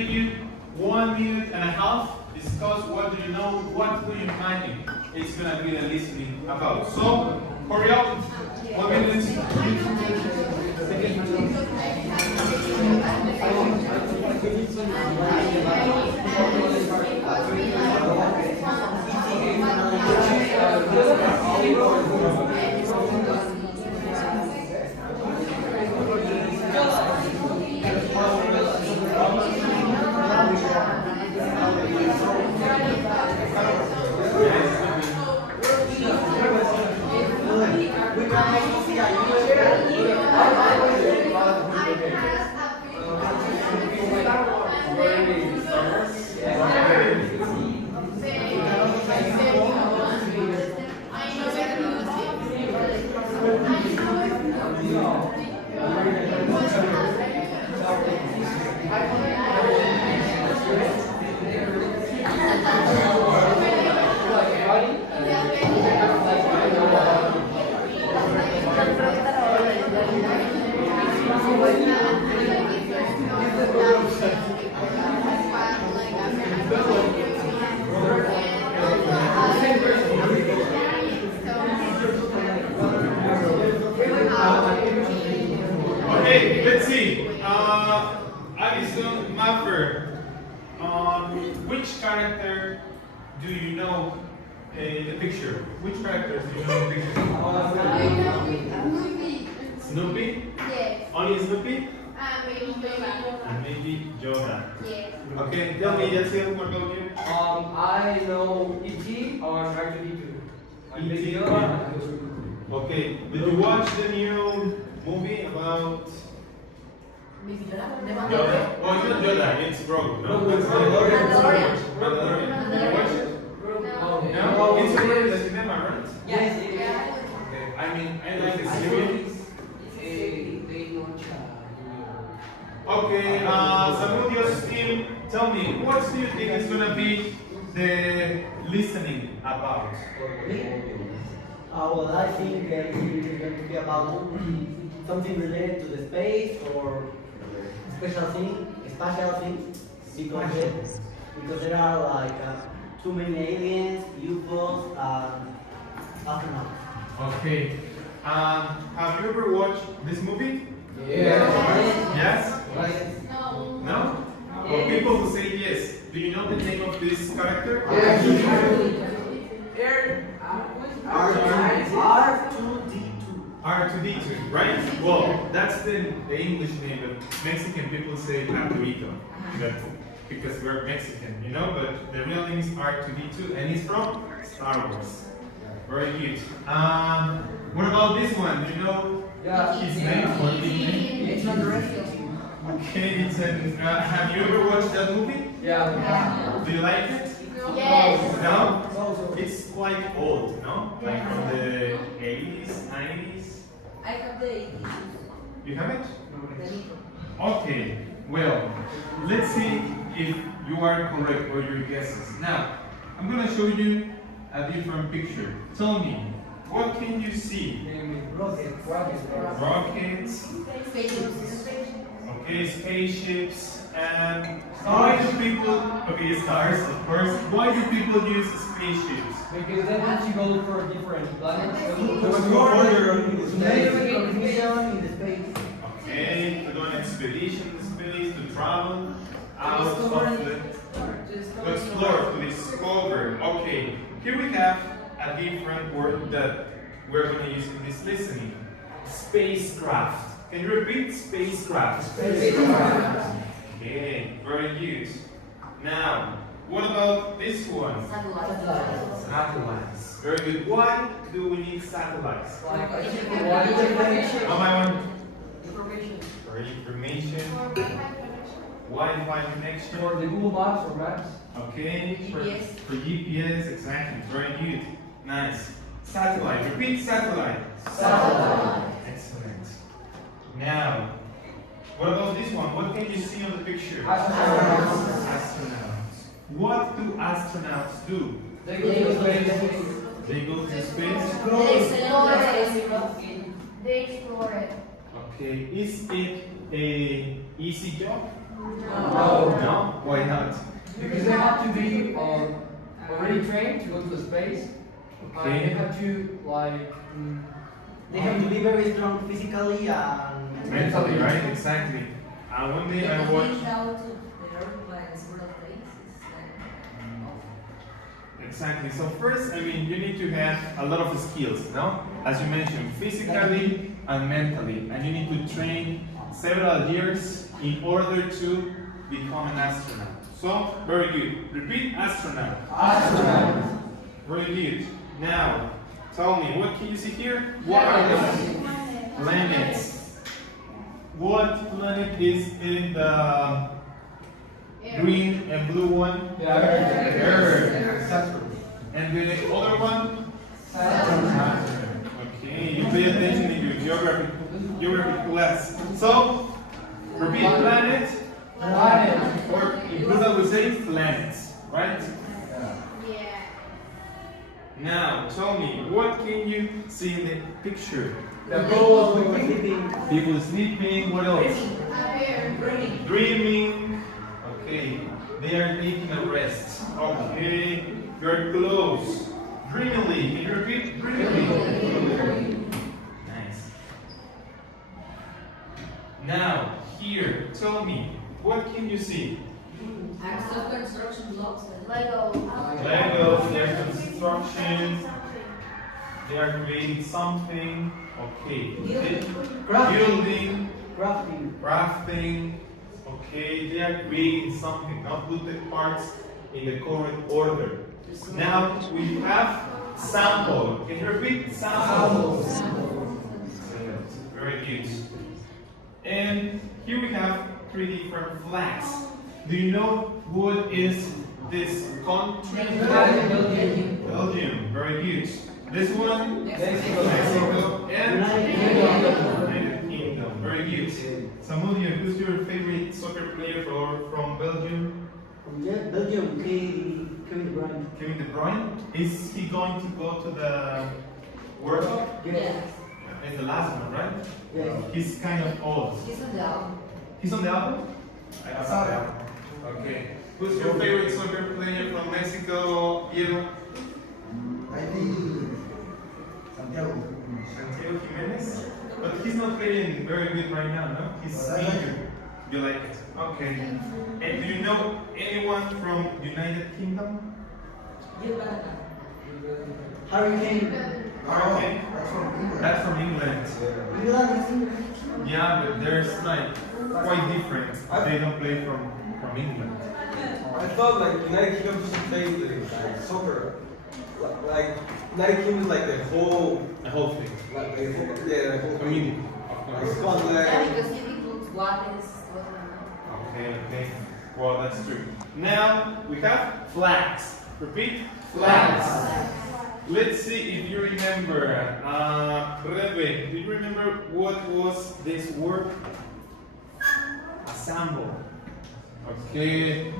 give you 1.5 minutes. Discuss what do you know, what do you imagine it's going to be the listening about. So, hurry up. 1 minute. Okay, let's see. Alison Maffer, which character do you know in the picture? Which characters do you know in the picture? Snoopy? Yes. Only Snoopy? Maybe Yoda. And maybe Yoda. Yes. Okay, tell me, Yasil, what about you? I know E.T. or YTDown. E.T. Okay, did you watch the new movie about Yoda? Oh, it's not Yoda, it's Rogue, no? It's Mandalorian. Mandalorian. Did you watch it? No. No? It's already in the cinema, right? Yes, it is. Okay, I mean, I like the series. They launch Okay, Samudio's team, tell me, what do you think is going to be the listening about? Well, I think it's going to be about something related to the space or special thing, because there are like too many aliens, UFOs, and astronauts. Okay, have you ever watched this movie? Yes. Yes? No. No? For people who say yes, do you know the name of this character? R2D2. R2D2, right? Well, that's the English name, but Mexican people say Arturito. That's because we're Mexican, you know, but the real name is R2D2 and he's from Star Wars. Very good. What about this one? Do you know his name? What is his name? It's not the Okay, it's have you ever watched that movie? Yeah. Do you like it? Yes. No? It's quite old, no? Like from the 80s, 90s? I have the You have it? Okay, well, let's see if you are correct or your guesses. Now, I'm going to show you a different picture. Tell me, what can you see? Rockets, okay, spaceships, and why do people, okay, stars, of course, why do people use spaceships? Because they want to go for different planets. In the space. Okay, to go on expedition in space, to travel out of the, to explore, to discover. Okay, here we have a different word that we're going to use in this listening. Spacecraft. Can you repeat? Spacecraft. Okay, very good. Now, what about this one? Satellites. Very good. Why do we need satellites? One by one. For information. Wi-Fi connection. For the Google Maps or Maps. Okay. GPS. For GPS, exactly. Very good. Nice. Satellite. Repeat satellite. Excellent. Now, what about this one? What can you see on the picture? Astronauts. What do astronauts do? They go to space. They go to space. They explore it. Okay. Is it a easy job? No. No? Why not? Because they have to be already trained to go to the space. Okay. They have to They have to be very strong physically and Mentally, right? Exactly. One day I watched. How to the airplanes real places. Exactly. So first, I mean, you need to have a lot of skills, no? As you mentioned, physically and mentally, and you need to train several years in order to become an astronaut. So very good. Repeat, astronaut. astronaut. Very good. Now, tell me, what can you see here? What are those? Planets. What planet is in the green and blue one? Earth. Saturn. And the other one? Saturn. Okay, you pay attention in your geography class. So, repeat planet, Planet. or in plural we say planets, right? Yeah. Now, tell me, what can you see in the picture? The goal we of were the sleeping. People sleeping, what else? Dreaming. Dreaming. Okay, they are taking a rest. Okay, you're close. Dreamily. Can you repeat? Dreamily. Nice. Now, here, tell me, what can you see? Acts of construction blocks. Legos, their construction, they are creating something. Okay. Building, crafting. Okay, they are creating something. Now put the parts in the correct order. Now we have sample. Can you repeat? Sample. Very good. And here we have 3 different flags. Do you know what is this country? Belgium. Very good. This one? Mexico. And United Kingdom. Very good. Samudio, who's your favorite soccer player from Belgium? From Belgium, Kevin De Bruyne. Kevin De Bruyne. Is he going to go to the World Cup? Yes. It's the last one, right? Yes. He's kind of old. He's on the album. He's on the album? I saw the album. Okay. Who's your favorite soccer player from Mexico, Diego? I think Santiago. Santiago Jimenez? But he's not playing very good right now, no? He's But I like injured. You like it? Okay. And do you know anyone from United Kingdom? Harry Kane. Hurricane? That's from England. That's from England. Yeah, but there's like quite different. They don't play from England. I thought like United Kingdom should play like soccer. Like United Kingdom is like the whole, The whole thing. like the whole, yeah, the whole Community. Like Yeah, Scotland. because if he puts one, it's Okay. Well, that's true. Now we have flags. Repeat. Flags. Let's see if you remember. Rebe, do you remember what was this word? Assemble. Okay.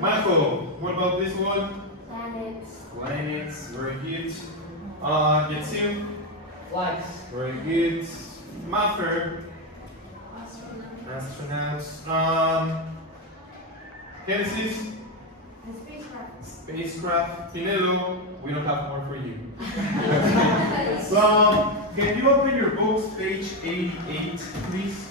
Michael, what about this one? Planets. Very good. Yatsim. Flags. Very good. Maffer. Astronauts. Genesis. Spacecraft. Pinelo. We don't have more for you. So, can you open your books, page 88, please?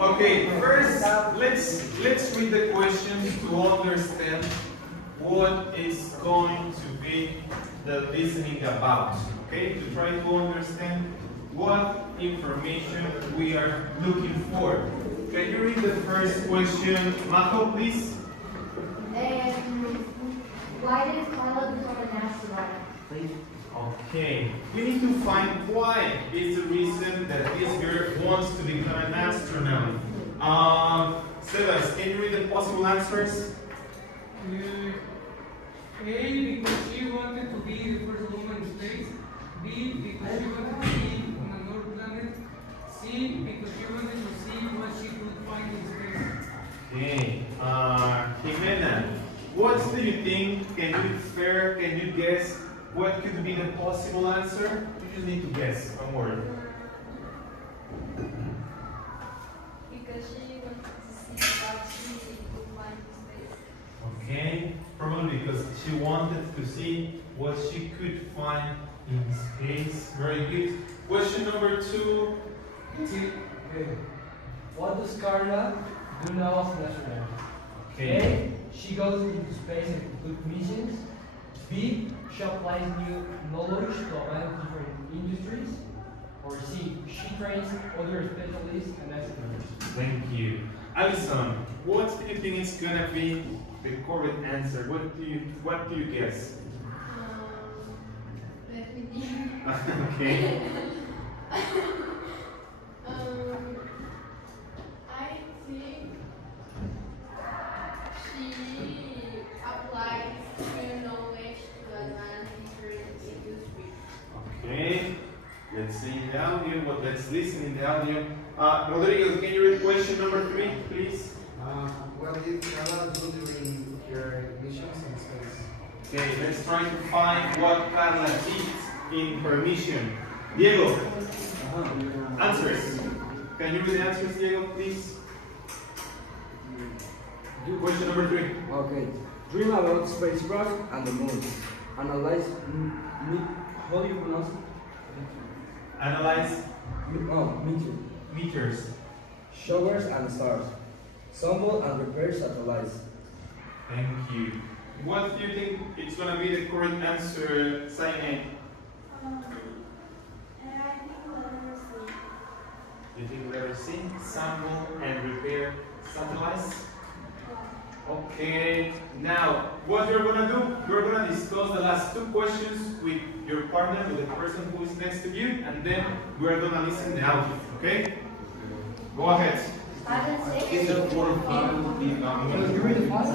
Okay, first let's read the questions to understand what is going to be the listening about. Okay, to try to understand what information we are looking for. Can you read the first question, Majo, please? Why did Carla become an astronaut? Okay, we need to find why is the reason that this girl wants to become an astronaut. Sebas, can you read the possible answers? A, because she wanted to be the first woman in space. B, because she wanted to be on another planet. C, see because she wanted to see what she could find in space. Okay. Jimena, what do you think? Can you infer? Can you guess what could be the possible answer? You just need to guess one word. Because she wanted to see what she could find in space. Okay. Probably because she wanted to see what she could find in space. Very good. Question number 2. What does Carla do now as an astronaut? A. She goes into space and complete missions. B. She applies new knowledge to advance different industries. Or C. She trains other specialists and astronauts. Thank you. Alison, what do you think is gonna be the correct answer? What do you guess? Let me think. Okay. I think she applies her knowledge to advance different industries. Okay. Let's see the audio. Let's listen in the audio. Rodrigo, can you read question number 3, please? What did Carla do during her missions in space? Okay, let's try to find what Carla did in her mission. Diego, answers. Can you read the answers, Diego, please? Question number 3. Okay. Dream about spacecraft and the moon. Analyze. How do you pronounce it? Analyze Meteor. meters. Showers and stars. Assemble and repair satellites. Thank you. What do you think it's gonna be the correct answer, Saine? You think letter C? Assemble and repair satellites? Okay, now what you're gonna do, you're gonna discuss the last 2 questions with your partner, with the person who is next to you, and then we're gonna listen the audio, okay? Go ahead. 5 and 6. Is there 4 or 5? You read the file?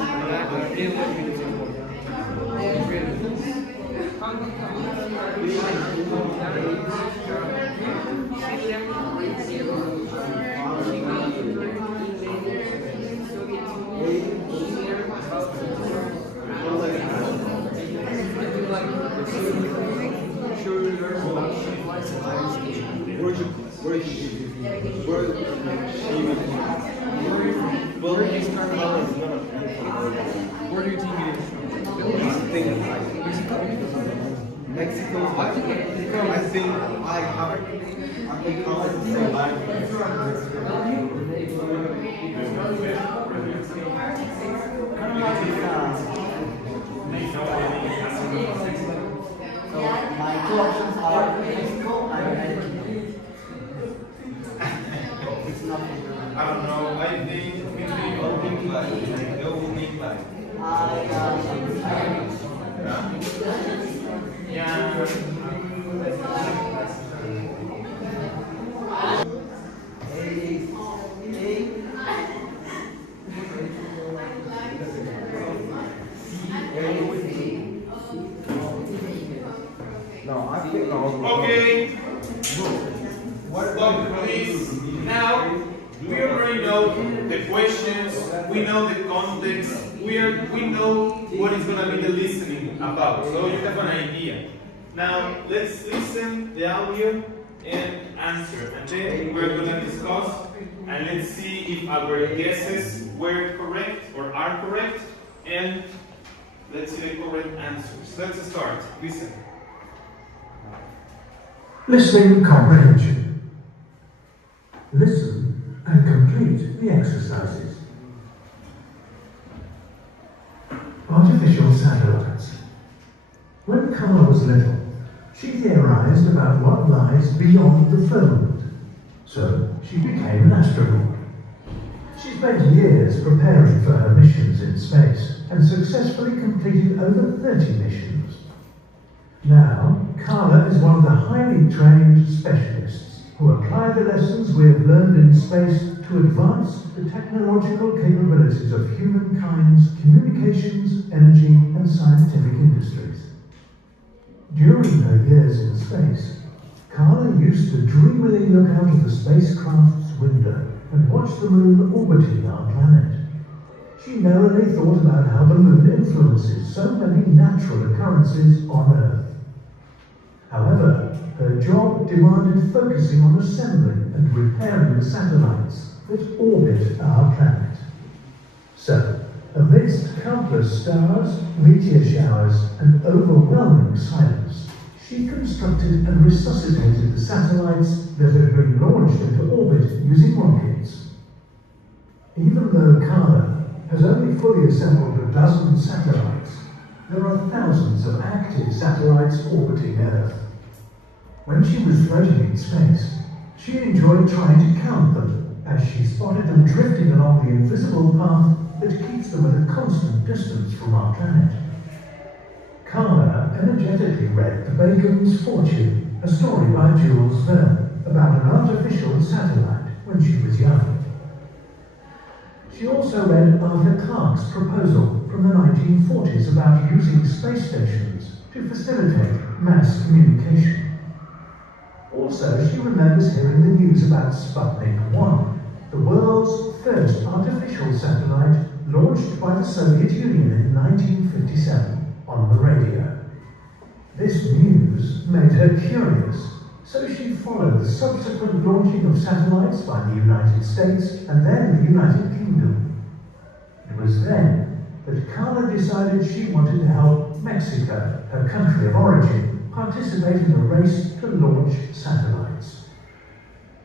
Where do you think it is? Mexico. I think I think So my 2 options are Mexico and Argentina. It's not. I don't know, I think between all think like they will think like. Yeah. no, I think no. Okay. Stop, please. Now we already know the questions. We know the context. We know what is gonna be the listening about. So you have an idea. Now let's listen the audio and answer, and then we're gonna discuss and let's see if our guesses were correct or are correct, and let's see the correct answers. Let's start. Listen. Listening comprehension. Listen and complete the exercises. Artificial satellites. When Carla was little, she theorized about what lies beyond the firmament. So she became an astronaut. She spent years preparing for her missions in space and successfully completed over 30 missions. Now, Carla is one of the highly trained specialists who apply the lessons we have learned in space to advance the technological capabilities of humankind's communications, energy, and scientific industries. During her years in space, Carla used to dreamily look out of the spacecraft's window and watch the moon orbiting our planet. She merrily thought about how the moon influences so many natural occurrences on Earth. However, her job demanded focusing on assembling and repairing the satellites that orbit our planet. So, amidst countless stars, meteor showers, and overwhelming silence, she constructed and resuscitated the satellites that had been launched into orbit using rockets. Even though Carla has only fully assembled a dozen satellites, there are thousands of active satellites orbiting Earth. When she was floating in space, she enjoyed trying to count them as she spotted them drifting along the invisible path that keeps them at a constant distance from our planet. Carla energetically read The Bacon's Fortune, a story by Jules Verne about an artificial satellite when she was young. She also read Arthur Clarke's proposal from the 1940s about using space stations to facilitate mass communication. Also, she remembers hearing the news about Sputnik 1, the world's first artificial satellite launched by the Soviet Union in 1957 on the radio. This news made her curious, so she followed the subsequent launching of satellites by the United States and then the United Kingdom. It was then that Carla decided she wanted to help Mexico, her country of origin, participate in a race to launch satellites.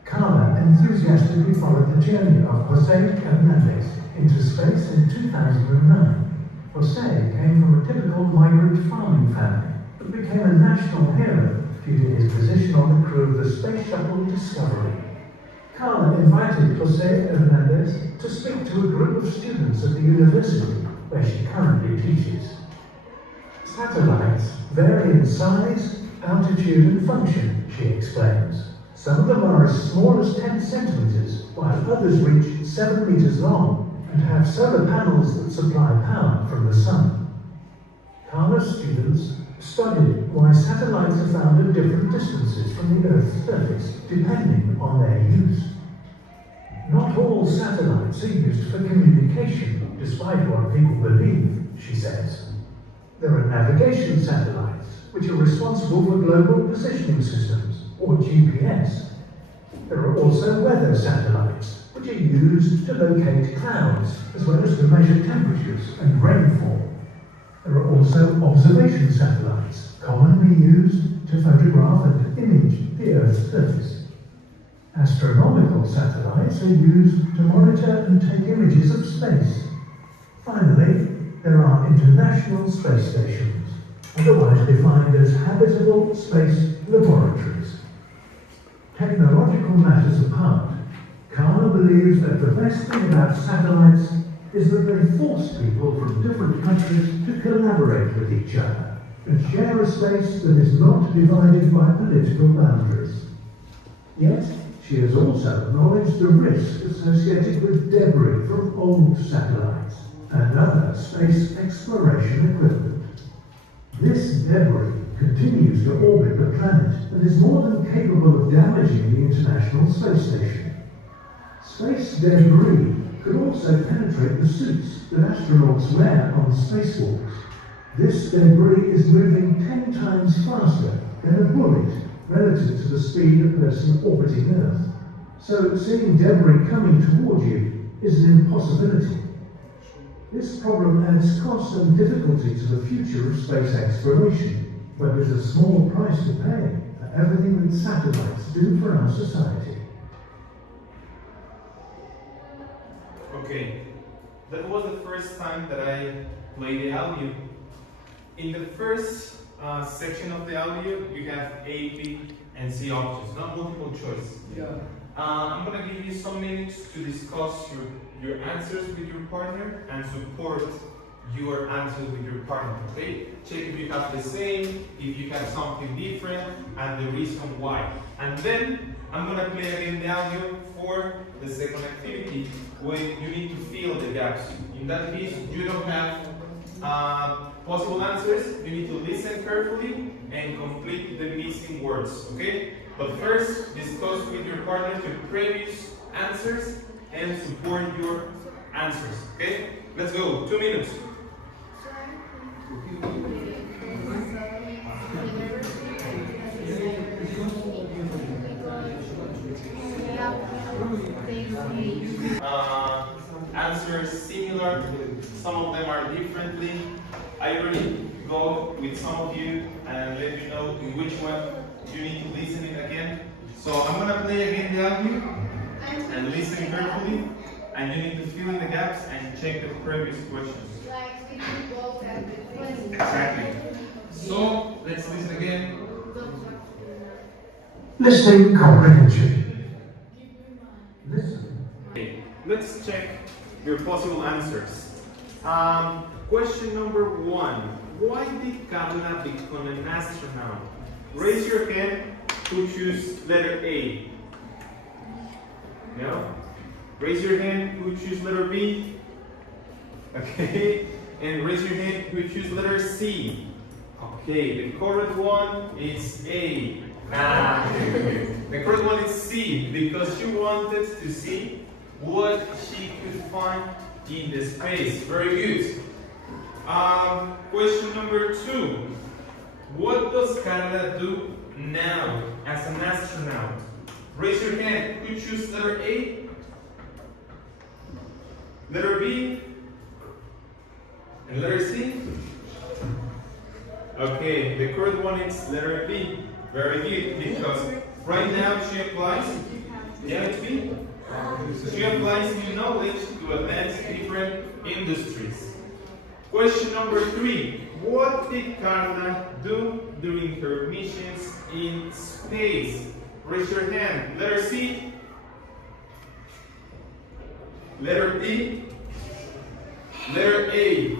Carla enthusiastically followed the journey of Jose Hernandez into space in 2009. Jose came from a typical migrant farming family, but became a national hero due to his position on the crew of the Space Shuttle Discovery. Carla invited Jose Hernandez to speak to a group of students at the university where she currently teaches. Satellites vary in size, altitude and function, she explains. Some of them are as small as 10 centimeters, while others reach 7 meters long and have solar panels that supply power from the sun. Carla's students studied why satellites are found at different distances from the Earth's surface, depending on their use. Not all satellites are used for communication, despite what people believe, she says. There are navigation satellites, which are responsible for global positioning systems, or GPS. There are also weather satellites, which are used to locate clouds, as well as to measure temperatures and rainfall. There are also observation satellites, commonly used to photograph and image the Earth's surface. Astronomical satellites are used to monitor and take images of space. Finally, there are international space stations, otherwise defined as habitable space laboratories. Technological matters apart, Carla believes that the best thing about satellites is that they force people from different countries to collaborate with each other and share a space that is not divided by political boundaries. Yet, she has also acknowledged the risk associated with debris from old satellites and other space exploration equipment. This debris continues to orbit the planet and is more than capable of damaging the International Space Station. Space debris could also penetrate the suits that astronauts wear on spacewalks. This debris is moving 10 times faster than a bullet relative to the speed of a person orbiting Earth. So seeing debris coming toward you is an impossibility. This problem adds cost and difficulty to the future of space exploration, but is a small price to pay for everything that satellites do for our society. Okay, that was the first time that I played the audio. In the first section of the audio, you have A, B, and C options, not multiple choice. Yeah. I'm going to give you some minutes to discuss your answers with your partner and support your answers with your partner, okay? Check if you have the same, if you have something different, and the reason why. And then, I'm going to play again the audio for the second activity, where you need to fill the gaps. In that case, you don't have possible answers, you need to listen carefully and complete the missing words, okay? But first, discuss with your partner your previous answers and support your answers. Okay? Let's go. 2 minutes. Answers similar, some of them are differently. I already go with some of you and let you know in which one you need to listen it again. So I'm gonna play again the audio and listen carefully, and you need to fill in the gaps and check the previous questions. Like we do both at the beginning. Exactly. So let's listen again. Listening comprehension. Listen. Okay, let's check your possible answers. Question number 1. Why did Carla become an astronaut? Raise your hand who choose letter A. No? Raise your hand who choose letter B. Okay. And raise your hand who choose letter C. Okay, the correct one is A. The correct one is C, because she wanted to see what she could find in the space. Very good. Question number 2. What does Carla do now as an astronaut? Raise your hand. Who choose letter A? Letter B? And letter C? Okay, the correct one is letter B. Very good, because right now she applies. Yeah, it's B. She applies new knowledge to advance different industries. Question number 3. What did Carla do during her missions in space? Raise your hand. Letter C. Letter B. Letter A.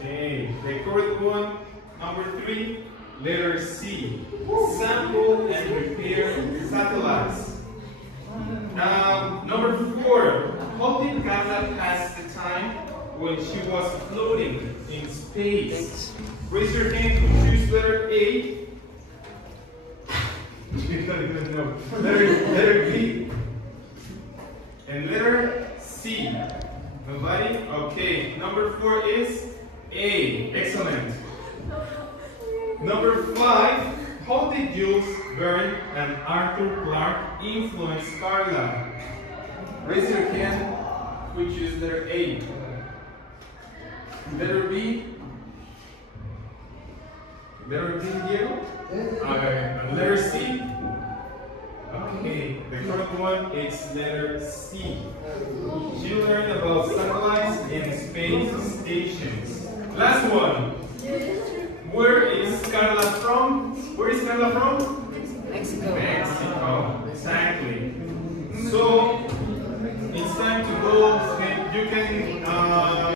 Okay, the correct one, number 3, letter C. Sample and repair satellites. Number 4. How did Carla pass the time when she was floating in space? Raise your hand to choose letter A. You don't even know. Letter B. And letter C. Nobody? Okay. Number 4 is A. Excellent. Number 5. How did Jules Verne and Arthur Clarke influence Carla? Raise your hand who choose letter A. Letter B. Letter B, Diego? Okay. And letter C. Okay, the correct one is letter C. She learned about satellites and space stations. Last one. Where is Carla from? Where is Carla from? Mexico. Mexico, exactly.